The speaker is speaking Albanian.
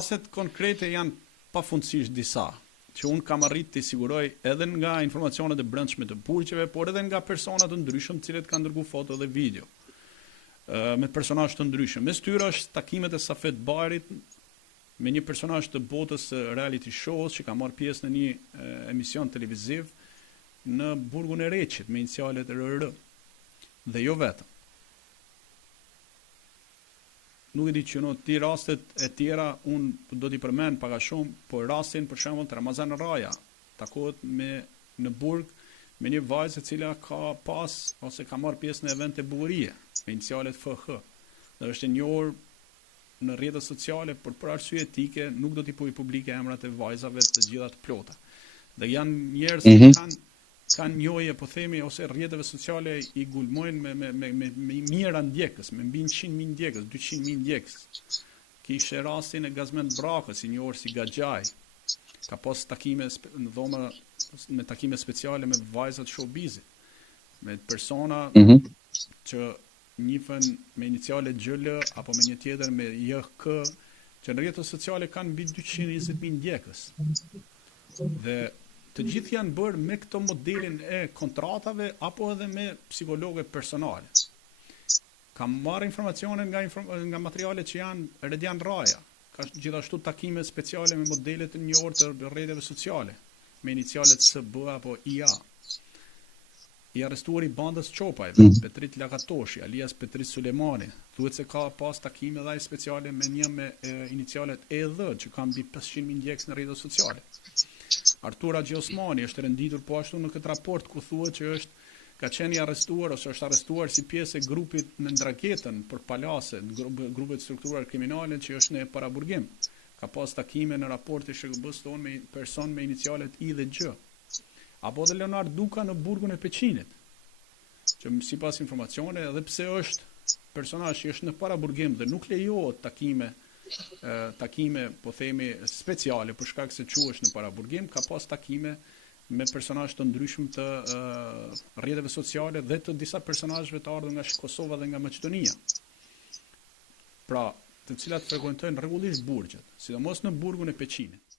Raste konkrete janë pafundësisht disa, që unë kam arrit të siguroj edhe nga informacionet e brendshme të burgjeve, por edhe nga personat të ndryshëm të cilët kanë dërguar foto dhe video me personazhe të ndryshëm. Mes tyre është takimet e Safet Bajrit me një personazh të botës së reality shows që ka marrë pjesë në një emision televiziv në burgun e Reqit me inicialet RR. Dhe jo vetëm. Nuk e di që në ti rastet e tjera unë do t'i përmend pak a shumë, por rastin për shembull të Ramazan Raja takohet në burg me një vajzë e cila ka pas ose ka marrë pjesë në evente bukurie me inicialet FH. Dhe është e njohur në rrjetet sociale, por për arsye etike nuk do t'i bëj publike emrat e vajzave të gjitha të plota. Dhe janë njerëz që kanë njohje, po themi, ose rrjeteve sociale i gulmojnë me mijëra ndjekës, me mbi 100.000 ndjekës, 200.000 ndjekës. Kishte rastin e Gazmend Brakës, i njohur si Gaxhaj. Ka pas takime në dhoma me takime speciale me vajzat showbizit, me persona që njihen me inicialet GL apo me një tjetër me JK, që në rrjetet sociale kanë mbi 220.000 ndjekës. Dhe të gjithë janë bërë me këto modelin e kontratave apo edhe me psikologe personale. Kam marrë informacione nga materialet që janë Redian Raja, ka gjithashtu takime speciale me modelet e njohur të rrjeteve sociale, me inicialet SB apo IA. I arrestuar i bandës Çopajve, Petrit Lakatoshi, alias Petrit Sulemani, thuhet se ka pas takime dhe ai speciale me një me inicialet ED, që ka mbi 500.000 ndjekës në rrjetet sociale. Artur Axhi Osmani është renditur po ashtu në këtë raport ku thuhet që ka qenë i arrestuar ose është arrestuar si pjesë e grupit në Ndraketën për palase, grupet strukturar kriminale që është në Paraburgim. Ka pas takime në raportin e SHKB-s tonë me person me inicialet I dhe G. Apo dhe Leonard Duka në burgun e Peqinit, që sipas informacione, edhe pse është personazh që është në Paraburgim dhe nuk lejohet takime, po themi, speciale për shkak se quhesh në Paraburgim, ka pas takime me personazhe të ndryshëm të rrjeteve sociale dhe të disa personazheve të ardhur nga Kosova dhe nga Maqedonia. Pra, të cilat frekuentojnë rregullisht burgjet, sidomos në burgun e Peqinit.